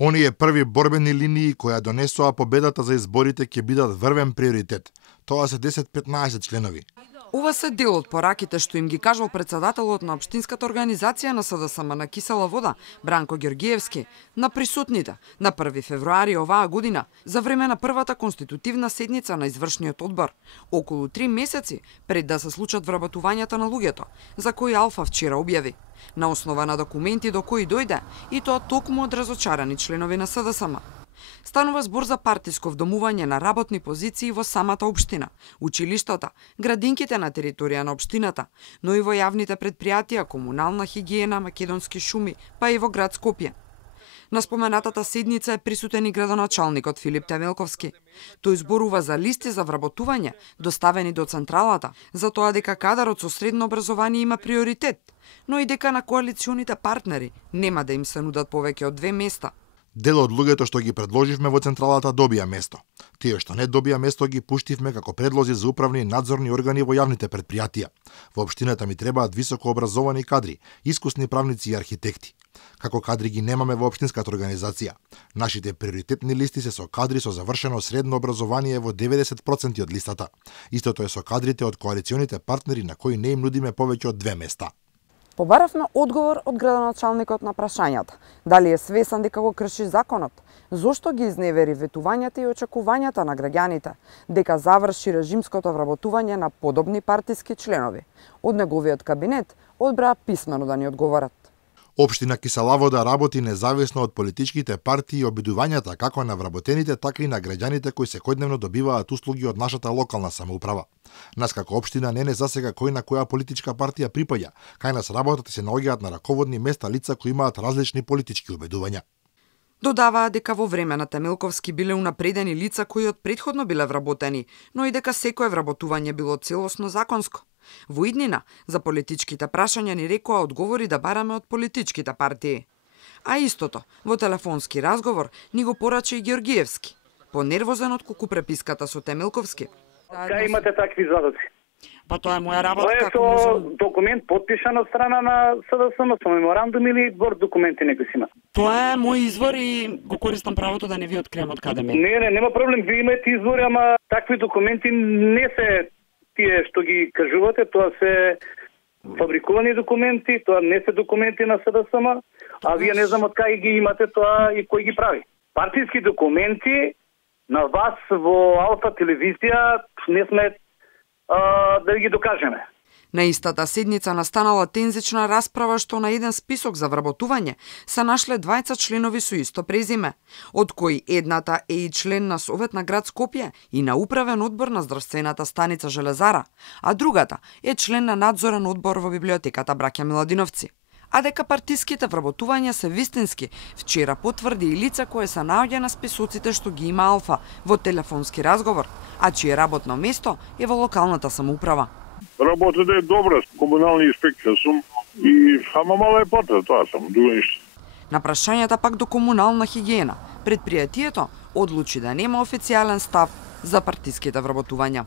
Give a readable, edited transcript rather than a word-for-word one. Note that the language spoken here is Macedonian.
Оние први борбени линии кои ја донесоа победата за изборите ќе бидат врвен приоритет. Тоа се 10-15 членови. Ова се дел од пораките што им ги кажал председателот на општинската организација на СДСМ на Кисела вода, Бранко Ѓоргиевски, на присутните на 1 февруари оваа година, за време на првата конститутивна седница на извршниот одбор, околу 3 месеци пред да се случат вработувањата на луѓето, за кои Алфа вчера објави, на основа на документи до кои дојде, и тоа токму од разочарани членови на СДСМ. Станува збор за партиско вдомување на работни позиции во самата општина, училиштата, градинките на територија на општината, но и во јавните предпријатија, комунална хигиена, македонски шуми, па и во град Скопје. На споменатата седница е присутен и градоначалникот Филип Темелковски. Тој зборува за листи за вработување, доставени до централата, за тоа дека кадарот со средно образование има приоритет, но и дека на коалиционите партнери нема да им се нудат повеќе од 2 места. Дел од луѓето што ги предложивме во централата добија место. Тие што не добија место ги пуштивме како предлози за управни и надзорни органи во јавните предпријатија. Во општината ми требаат високо образовани кадри, искусни правници и архитекти. Како кадри ги немаме во општинската организација. Нашите приоритетни листи се со кадри со завршено средно образование во 90% од листата. Истото е со кадрите од коалиционите партнери на кои не им нудиме повеќе од 2 места. Побаравме одговор од градоначалникот на прашањата. Дали е свесен дека го крши законот? Зошто ги изневери ветувањата и очекувањата на граѓаните? Дека заврши режимското вработување на подобни партиски членови? Од неговиот кабинет одбраа писмено да ни одговорат. Општина Киселавода работи независно од политичките партии и обидувањата како на вработените, така и на граѓаните кои секојдневно добиваат услуги од нашата локална самоуправа. Нас како општина не засега кој на која политичка партија припаѓа, кај нас работата се наоѓаат на раководни места лица кои имаат различни политички убедувања. Додаваа дека во време на Темелковски биле унапредени лица кои од претходно биле вработени, но и дека секое вработување било целосно законско. Во иднина, за политичките прашања ни рекоа одговори да бараме од политичките партии. А истото, во телефонски разговор, ни го порача и Ѓоргиевски, понервозен од кукупреписката со Темелковски. Кај имате такви задоци? Па тоа е моја работа, како како можам... документ подпишан од страна на СДСМ, со меморандум или борд документи некои си има? Тоа е мој извор и го користам правото да не ви открием од каде ме. Не, нема проблем, ви имате извори, ама такви документи не се тие што ги кажувате, тоа се фабрикувани документи, тоа не се документи на СДСМ, а вие не знам од кај ги имате тоа и кој ги прави. Партиски документи на вас во Алфа телевизија не сме да ги докажеме. На истата седница настанала тензична расправа што на еден список за вработување се нашле двајца членови со исто презиме, од кои едната е и член на Совет на град Скопје и на управен одбор на здравствената станица Железара, а другата е член на надзорен одбор во библиотеката Браќа Миладиновци. А дека партиските вработувања се вистински, вчера потврди и лица кое се наоѓа на списоците што ги има Алфа во телефонски разговор, а чие работно место е во локалната самоуправа. Работата е добра, комунални инспекција сум и ама мала е плата, тоа само, друго ништо. На прашањата пак до комунална хигиена, предпријатието одлучи да нема официјален став за партиските вработувања.